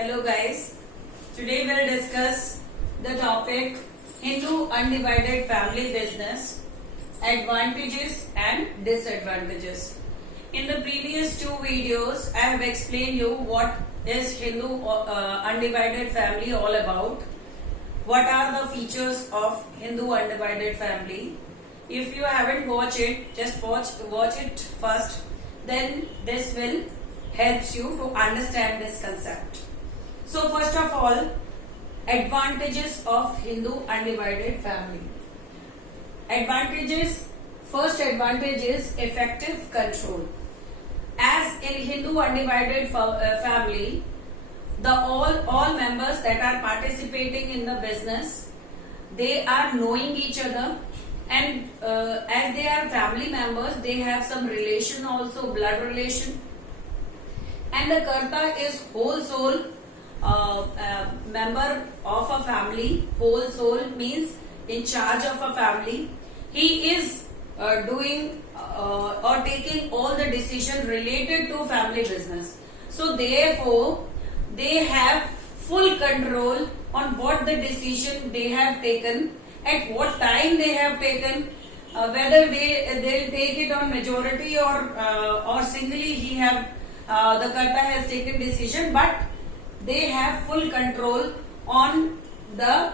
Hello guys, today we'll discuss the topic Hindu undivided family business, advantages and disadvantages. In the previous two videos, I have explained you what is Hindu undivided family all about, what are the features of Hindu undivided family. If you haven't watched it, just watch it first, then this will help you to understand this concept. So first of all, advantages of Hindu undivided family. First advantage is effective control. As in Hindu undivided family, the all members that are participating in the business, they are knowing each other, and as they are family members, they have some relation also, blood relation, and the Karta is whole soul member of a family. Whole soul means in charge of a family. He is doing or taking all the decision related to family business. So therefore, they have full control on what the decision they have taken, at what time they have taken, whether they'll take it on majority or singly the Karta has taken decision, but they have full control on the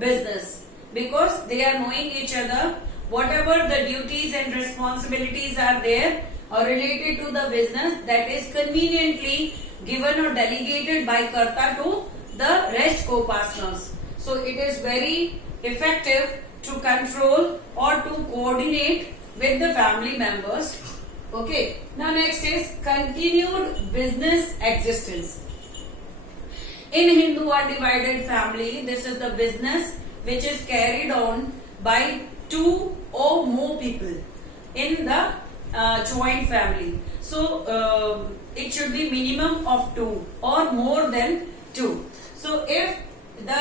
business because they are knowing each other. Whatever the duties and responsibilities are there or related to the business, that is conveniently given or delegated by Karta to the rest co-partners. So it is very effective to control or to coordinate with the family members. Okay, now next is continued business existence. In Hindu undivided family, this is the business which is carried on by two or more people in the joint family. So it should be minimum of two or more than two. So if the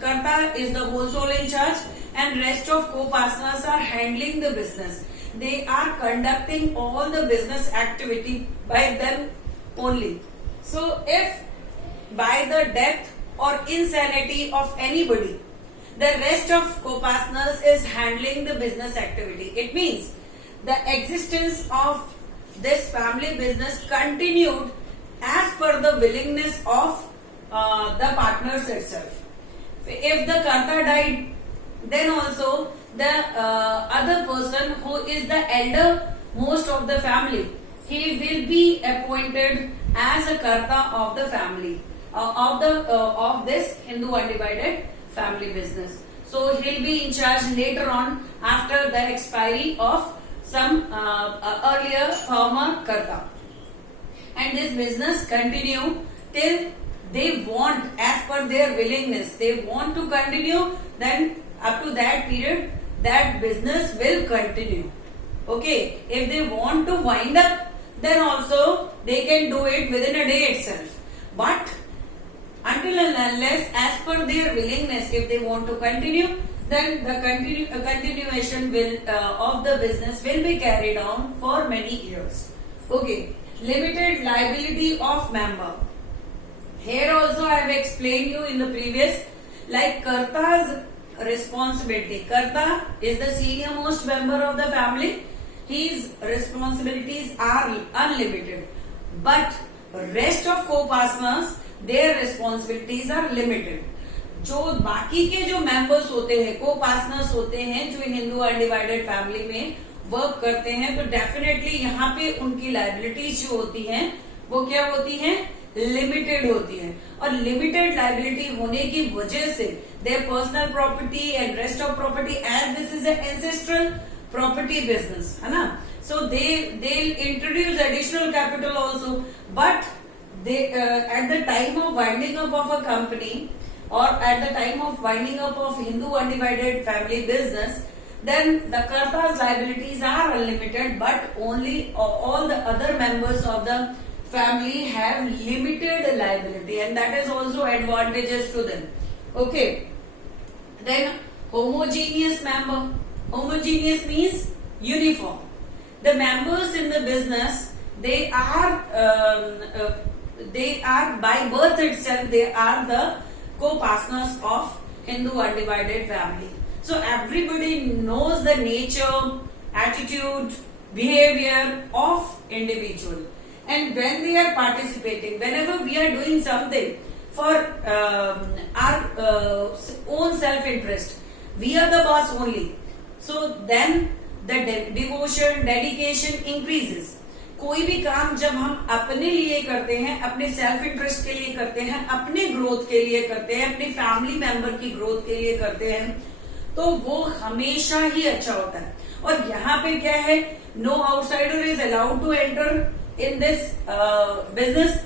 Karta is the whole soul in charge and rest of co-partners are handling the business, they are conducting all the business activity by them only. So if by the death or insanity of anybody, the rest of co-partners is handling the business activity, it means the existence of this family business continued as per the willingness of the partners itself. If the Karta died, then also the other person who is the elder most of the family, he will be appointed as a Karta of the family of this Hindu undivided family business. So he'll be in charge later on after the expiry of some earlier former Karta, and this business continue till they want, as per their willingness, they want to continue, then up to that period that business will continue. Okay, if they want to wind up, then also they can do it within a day itself. But until and unless as per their willingness, if they want to continue, then the continuation of the business will be carried on for many years. Okay, limited liability of member. Here also I have explained you in the previous, like Karta's responsibility. Karta is the senior most member of the family. His responsibilities are unlimited, but rest of co-partners, their responsibilities are limited. जो बाकी के जो members होते हैं, को-पार्टनर्स होते हैं, जो Hindu undivided family में वर्क करते हैं, तो डेफिनेटली यहाँ पे उनकी लाइबिलिटीज जो होती हैं वो क्या होती हैं, लिमिटेड होती है. और लिमिटेड लाइबिलिटी होने की वजह से their personal property and rest of property, as this is an ancestral property business, है ना, so they'll introduce additional capital also, but they at the time of winding up of a company or at the time of winding up of Hindu undivided family business, then the Karta's liabilities are unlimited, but only all the other members of the family have limited liability, and that is also advantageous to them. Okay, then homogeneous member. Homogeneous means uniform. The members in the business, they are by birth itself, they are the co-partners of Hindu undivided family. So everybody knows the nature, attitude, behavior of individual. And when they are participating, whenever we are doing something for our own self-interest, we are the boss only. So then the devotion, dedication increases. कोई भी काम जब हम अपने लिए करते हैं, अपने सेल्फ इंटरेस्ट के लिए करते हैं, अपने ग्रोथ के लिए करते हैं, अपने फैमिली मेंबर की ग्रोथ के लिए करते हैं, तो वो हमेशा ही अच्छा होता है. और यहाँ पे क्या है, no outsider is allowed to enter in this business,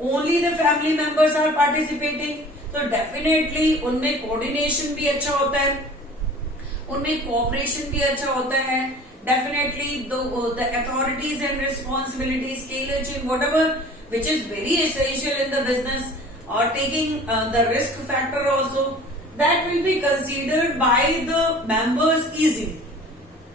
only the family members are participating. तो डेफिनेटली उनमें कोऑर्डिनेशन भी अच्छा होता है, उनमें कोऑपरेशन भी अच्छा होता है. Definitely the authorities and responsibilities, scaling, whatever which is very essential in the business, or taking the risk factor also, that will be considered by the members easily,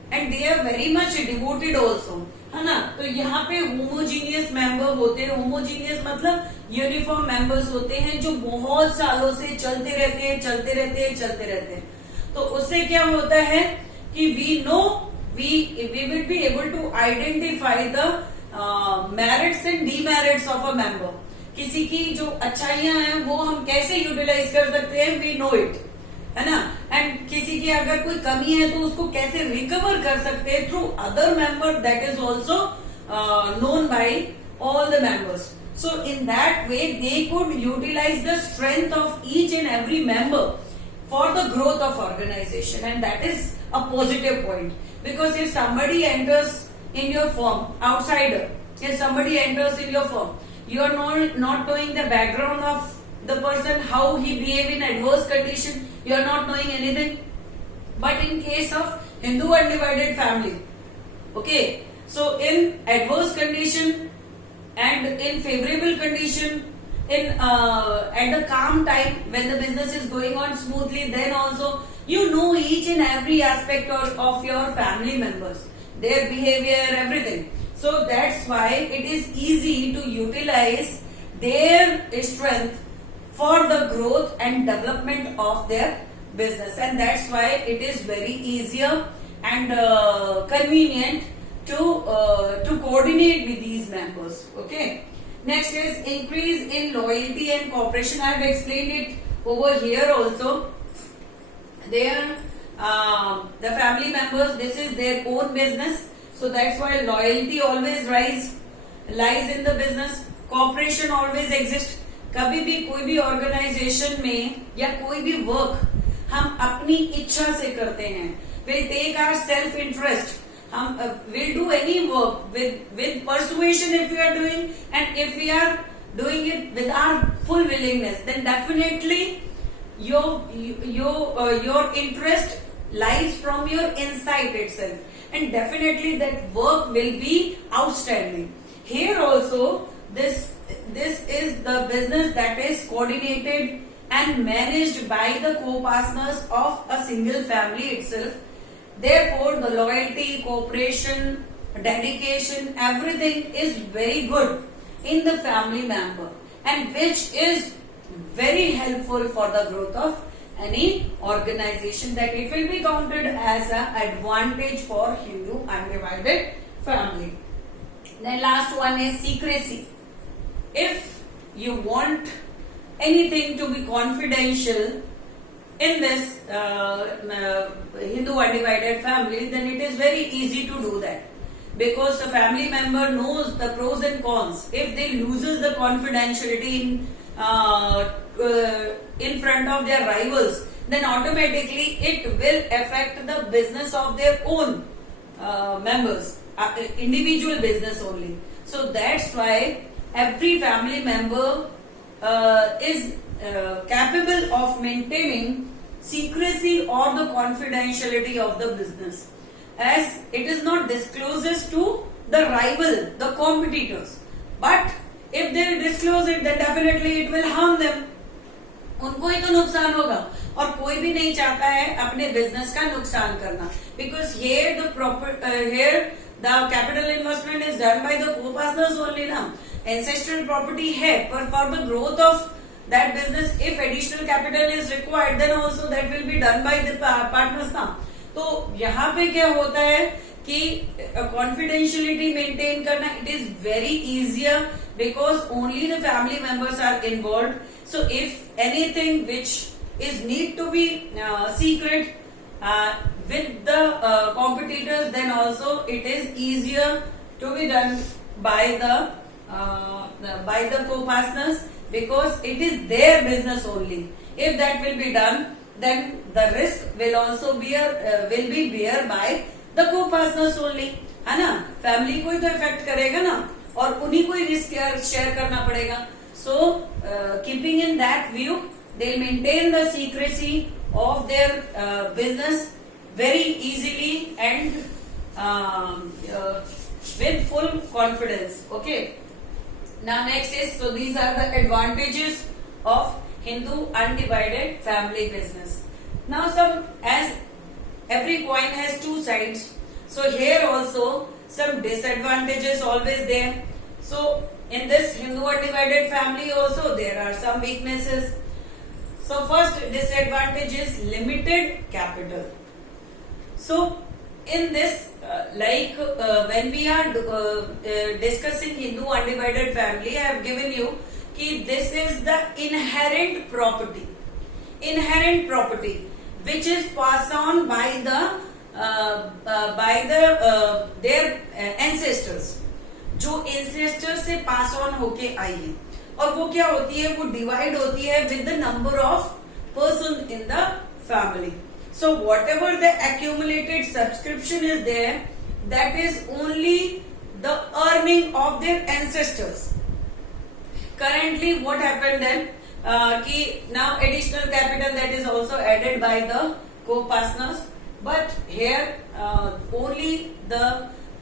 and they are very much devoted also, है ना. तो यहाँ पे homogeneous member होते हैं. homogeneous मतलब uniform members होते हैं जो बहुत सालों से चलते रहते हैं. तो उससे क्या होता है कि we know we will be able to identify the merits and demerits of a member. किसी की जो अच्छाइयां हैं वो हम कैसे यूटिलाइज कर सकते हैं, we know it, है ना. एंड किसी की अगर कोई कमी है तो उसको कैसे रिकवर कर सकते हैं through other member, that is also known by all the members. So in that way they could utilize the strength of each and every member for the growth of organization, and that is a positive point. Because if somebody enters in your firm, outsider, if somebody enters in your firm, you are not knowing the background of the person, how he behave in adverse condition, you are not knowing anything. But in case of Hindu undivided family, okay, so in adverse condition and in favorable condition, in at the calm time when the business is going on smoothly, then also you know each and every aspect of your family members, their behavior, everything. So that's why it is easy to utilize their strength for the growth and development of their business, and that's why it is very easier and convenient to coordinate with these members. Okay. Next is increase in loyalty and cooperation. I have explained it over here also. There, the family members, this is their own business, so that's why loyalty always lies in the business. Cooperation always exists. कभी भी कोई भी organisation में या कोई भी work हम अपनी इच्छा से करते हैं. We'll take our self interest. हम will do any work with persuasion if we are doing, and if we are doing it with our full willingness, then definitely your interest lies from your insight itself, and definitely that work will be outstanding. Here also this is the business that is coordinated and managed by the co-partners of a single family itself. Therefore the loyalty, cooperation, dedication, everything is very good in the family member, and which is very helpful for the growth of any organization, that it will be counted as an advantage for Hindu undivided family. Then last one is secrecy. If you want anything to be confidential in this Hindu undivided family, then it is very easy to do that, because the family member knows the pros and cons. If they loses the confidentiality in front of their rivals, then automatically it will affect the business of their own members, individual business only. So that's why every family member is capable of maintaining secrecy or the confidentiality of the business, as it is not discloses to the rival, the competitors. But if they disclose it, then definitely it will harm them. उनको ही तो नुकसान होगा, और कोई भी नहीं चाहता है अपने बिजनेस का नुकसान करना, because here the capital investment is done by the co-partners only ना. एंसेस्ट्रल प्रॉपर्टी है, पर for the growth of that business if additional capital is required then also that will be done by the partners ना. तो यहाँ पे क्या होता है कि कॉन्फिडेंशियलिटी मेंटेन करना, it is very easier because only the family members are involve. So if anything which is need to be secret with the competitors, then also it is easier to be done by the co-partners because it is their business only. If that will be done, then the risk will also be bear by the co-partners only, है ना. Family को ही तो effect करेगा ना, और उन्हीं को ही risk share करना पड़ेगा. So keeping in that view, they'll maintain the secrecy of their business very easily and with full confidence. Okay. Now next is, so these are the advantages of Hindu undivided family business. Now as every coin has two sides, so here also some disadvantages always there. So in this Hindu undivided family also there are some weaknesses. So first disadvantage is limited capital. So in this when we are discussing Hindu undivided family, I have given you कि this is the inherent property which is passed on by their ancestors, जो ancestors से pass on होके आई है. और वो क्या होती है, वो डिवाइड होती है with the number of person in the family. So whatever the accumulated subscription is there, that is only the earning of their ancestors. Currently what happened then कि now additional capital that is also added by the co-partners, but here only the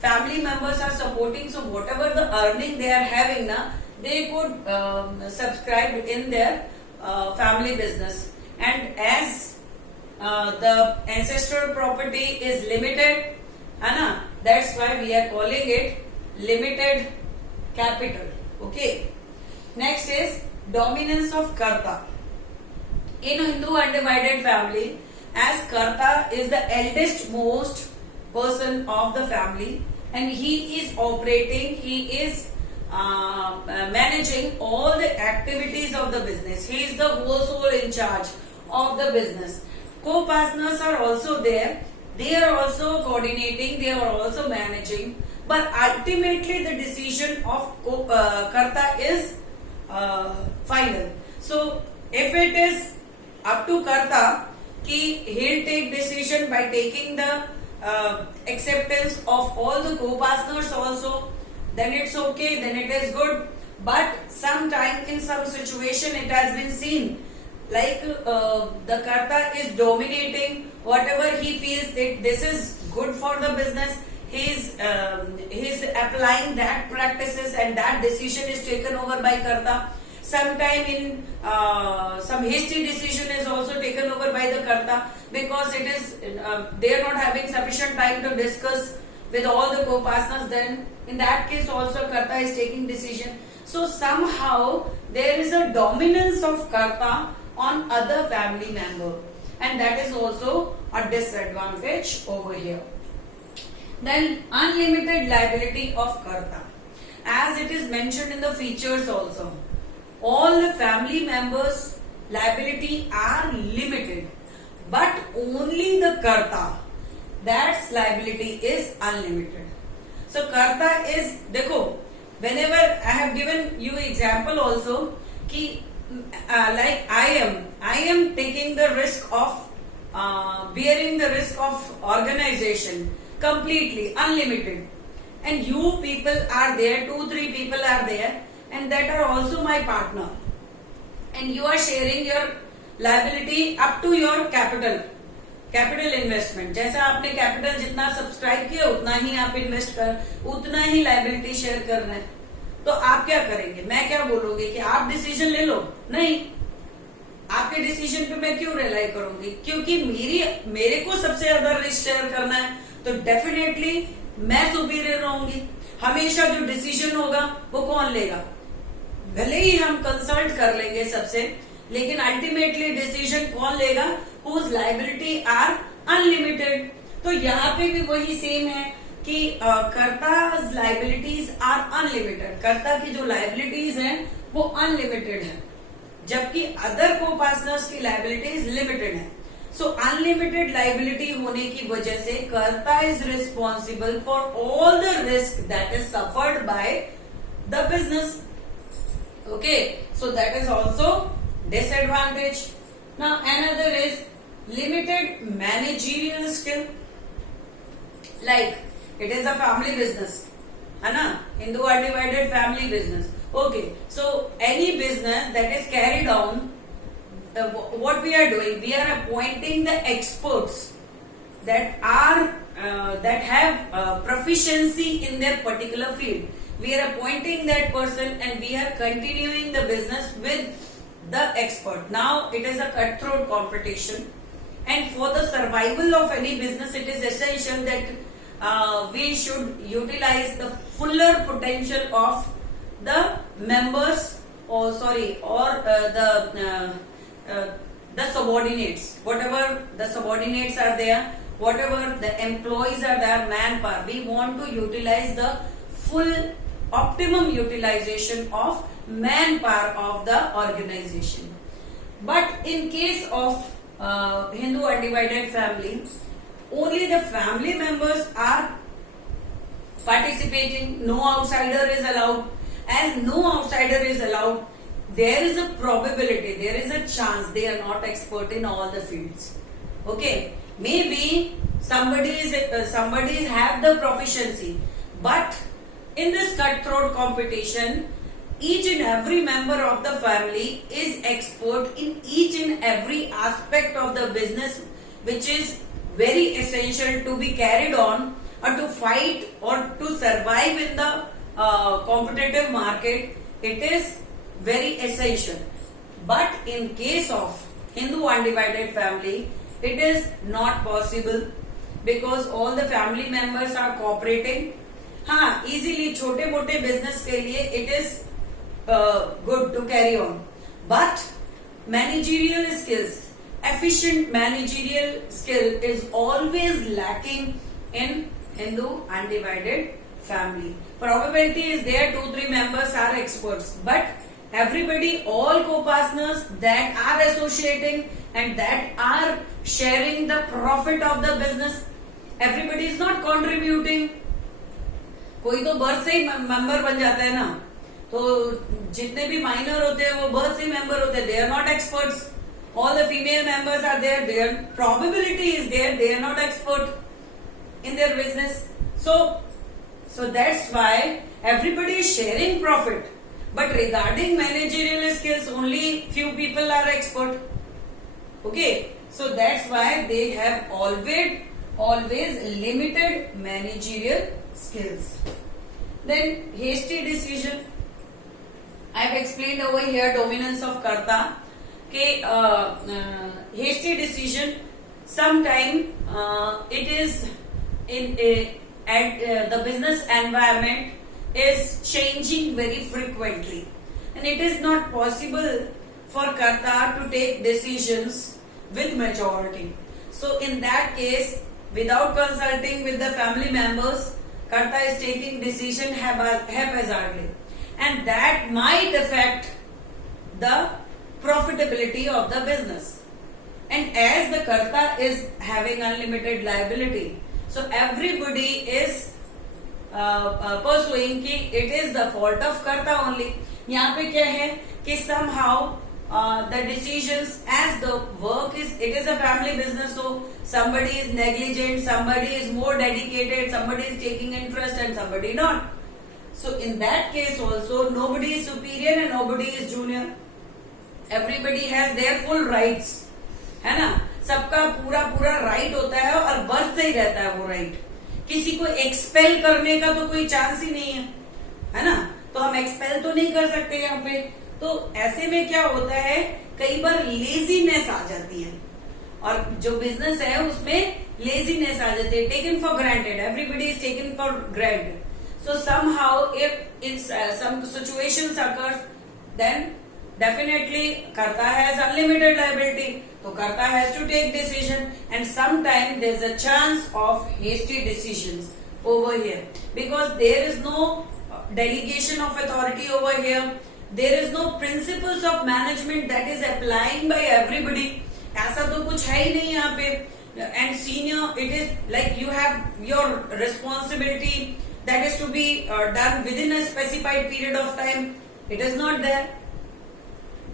family members are supporting. So whatever the earning they are having ना, they could subscribe in their family business. And as the ancestral property is limited, Anna, that's why we are calling it limited capital. Okay. Next is dominance of Karta. In Hindu undivided family, as Karta is the eldest most person of the family and he is operating, he is managing all the activities of the business. He is the whole soul in charge of the business. Co-partners are also there. They are also coordinating. They are also managing. But ultimately, the decision of Karta is final. So, if it is up to Karta, कि he'll take decision by taking the acceptance of all the co-partners also, then it's okay, then it is good. But sometime in some situation it has been seen like the Karta is dominating whatever he feels that this is good for the business. He's applying that practices and that decision is taken over by Karta. Sometime in some hasty decision is also taken over by the Karta because it is they are not having sufficient time to discuss with all the co-partners. Then in that case also Karta is taking decision. So somehow there is a dominance of Karta on other family member, and that is also a disadvantage over here. Then unlimited liability of Karta, as it is mentioned in the features also, all the family members liability are limited, but only the Karta, that's liability is unlimited. So Karta is, देखो, whenever I have given you example also कि like I am taking the risk of bearing the risk of organization completely unlimited, and you people are there, 2-3 people are there, and that are also my partner, and you are sharing your liability up to your capital investment. जैसा आपने capital जितना subscribe किया उतना ही आप invest कर, उतना ही liability share कर रहे हैं. तो आप क्या करेंगे, मैं क्या बोलूंगी कि आप डिसीजन ले लो? नहीं, आपके डिसीजन पे मैं क्यों रिलाई करूंगी, क्योंकि मेरे को सबसे ज्यादा रिस्क शेयर करना है. तो डेफिनेटली मैं सुपीरियर रहूंगी, हमेशा जो डिसीजन होगा वो कौन लेगा? भले ही हम कंसल्ट कर लेंगे सबसे, लेकिन अल्टीमेटली डिसीजन कौन लेगा? Whose liability are unlimited. तो यहाँ पे भी वही सेम है कि कर्ता's लायबिलिटीज आर अनलिमिटेड, कर्ता की जो लायबिलिटीज हैं वो अनलिमिटेड है, जबकि अदर को पार्टनर्स की लायबिलिटीज लिमिटेड है। सो अनलिमिटेड लायबिलिटी होने की वजह से karta is responsible for all the risk that is suffered by the business. Okay, so that is also disadvantage. Now another is limited managerial skill, like it is a family business, है ना, Hindu undivided family business. Okay, so any business that is carried on, what we are doing, we are appointing the experts that have proficiency in their particular field. We are appointing that person and we are continuing the business with the expert. Now it is a cutthroat competition, and for the survival of any business, it is essential that we should utilize the fuller potential of the members, or the subordinates, whatever the subordinates are there, whatever the employees are there, manpower, we want to utilize the full optimum utilization of manpower of the organization. But in case of Hindu undivided family, only the family members are participating, no outsider is allowed. As no outsider is allowed, there is a probability, there is a chance they are not expert in all the fields. Okay, maybe somebody have the proficiency, but in this cutthroat competition, each and every member of the family is expert in each and every aspect of the business, which is very essential to be carried on or to fight or to survive in the competitive market. It is very essential. But in case of Hindu undivided family, it is not possible because all the family members are cooperating. हाँ, easily छोटे मोटे business के लिए it is good to carry on. But managerial skills, efficient managerial skill is always lacking in Hindu undivided family. Probability is there 2-3 members are experts, but everybody, all co-partners that are associating and that are sharing the profit of the business, everybody is not contributing. कोई तो birth से ही member बन जाता है ना, तो जितने भी माइनर होते हैं वो बर्थ से मेंबर होते हैं, they are not experts. All the female members are there, their probability is there, they are not expert in their business. So that's why everybody is sharing profit. But regarding managerial skills, only few people are expert. Okay, so that's why they have always limited managerial skills. Then hasty decision. I have explained over here dominance of karta. Okay, hasty decision. Sometime it is in the business environment is changing very frequently, and it is not possible for karta to take decisions with majority. So in that case, without consulting with the family members, karta is taking decision haphazardly, and that might affect the profitability of the business. And as the karta is having unlimited liability, so everybody is pursuing कि it is the fault of karta only. यहाँ पे क्या है कि somehow the decisions, as the work is, it is a family business, so somebody is negligent, somebody is more dedicated, somebody is taking interest and somebody not. So in that case also, nobody is superior and nobody is junior. Everybody has their full rights, है ना, सबका पूरा right होता है और birth से ही रहता है वो राइट. किसी को एक्सपेल करने का तो कोई चांस ही नहीं है ना, तो हम एक्सपेल तो नहीं कर सकते यहाँ पे. तो ऐसे में क्या होता है, कई बार लेजीनेस आ जाती है और जो बिजनेस है उसमें लेजीनेस आ जाती है, taken for granted, everybody is taken for granted. So somehow if in some situations occurs, then definitely karta has unlimited liability, तो karta has to take decision, and sometime there is a chance of hasty decisions over here, because there is no delegation of authority over here, there is no principles of management that is applying by everybody. ऐसा तो कुछ है ही नहीं यहाँ पे. And senior, it is like you have your responsibility that is to be done within a specified period of time. It is not there.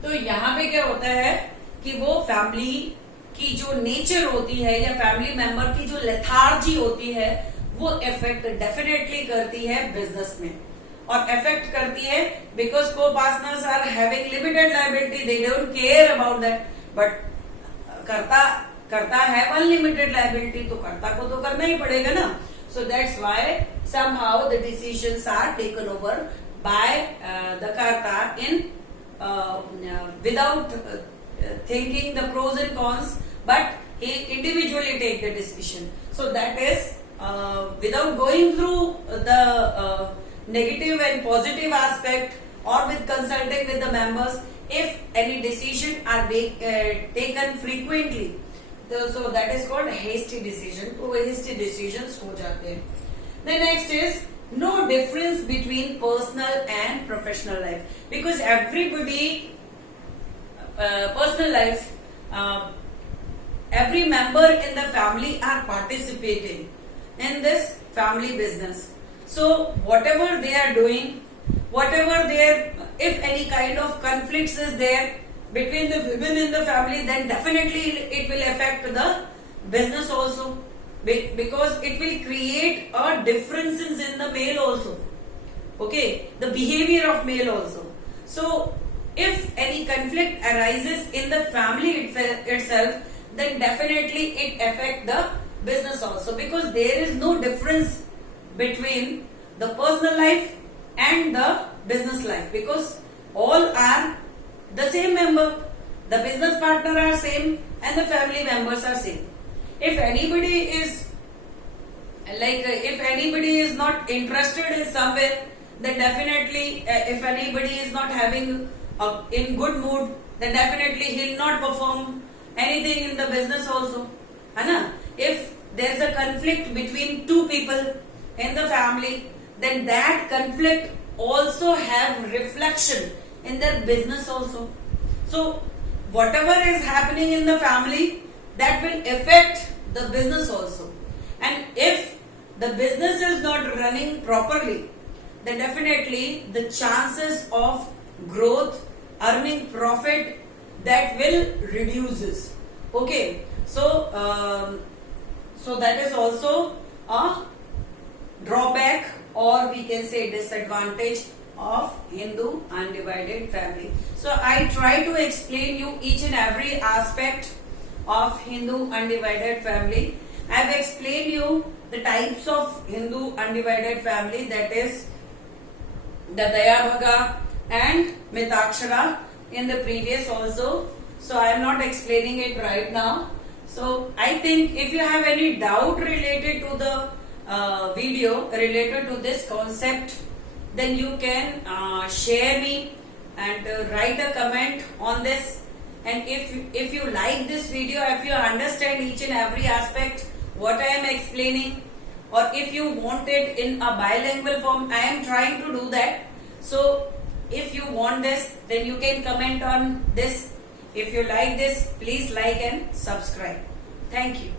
तो यहाँ पे क्या होता है कि वो फैमिली की जो नेचर होती है या फैमिली मेंबर की जो लेथार्जी होती है वो इफेक्ट डेफिनेटली करती है बिजनेस में, और इफेक्ट करती है because co partners are having limited liability, they don't care about that, but karta है अनलिमिटेड लायबिलिटी, तो कर्ता को तो करना ही पड़ेगा ना. So that's why somehow the decisions are taken over by the karta in without thinking the pros and cons, but he individually take the decision. So that is without going through the negative and positive aspect, or with consulting with the members, if any decision are taken frequently, so that is called hasty decision. तो hasty decisions हो जाते हैं. The next is no difference between personal and professional life, because everybody personal life, every member in the family are participating in this family business. So whatever they are doing, whatever their, if any kind of conflicts is there between the women in the family, then definitely it will affect the business also, because it will create a differences in the male also. Okay, the behavior of male also. So if any conflict arises in the family itself, then definitely it affect the business also, because there is no difference between the personal life and the business life, because all are the same member, the business partner are same and the family members are same. If anybody is if anybody is not interested in somewhere, then definitely if anybody is not having in good mood, then definitely he'll not perform anything in the business also. Anna, if there's a conflict between two people in the family, then that conflict also have reflection in their business also. So whatever is happening in the family, that will affect the business also. And if the business is not running properly, then definitely the chances of growth, earning profit, that will reduces. Okay, so so that is also a drawback, or we can say disadvantage of Hindu undivided family. So I try to explain you each and every aspect of Hindu undivided family. I have explained you the types of Hindu undivided family, that is the Dayabhaga and Mitakshara in the previous also. So I am not explaining it right now. So I think if you have any doubt related to the video related to this concept, then you can share me and write a comment on this. And if you like this video, if you understand each and every aspect what I am explaining, or if you want it in a bilingual form, I am trying to do that. So if you want this, then you can comment on this. If you like this, please like and subscribe. Thank you.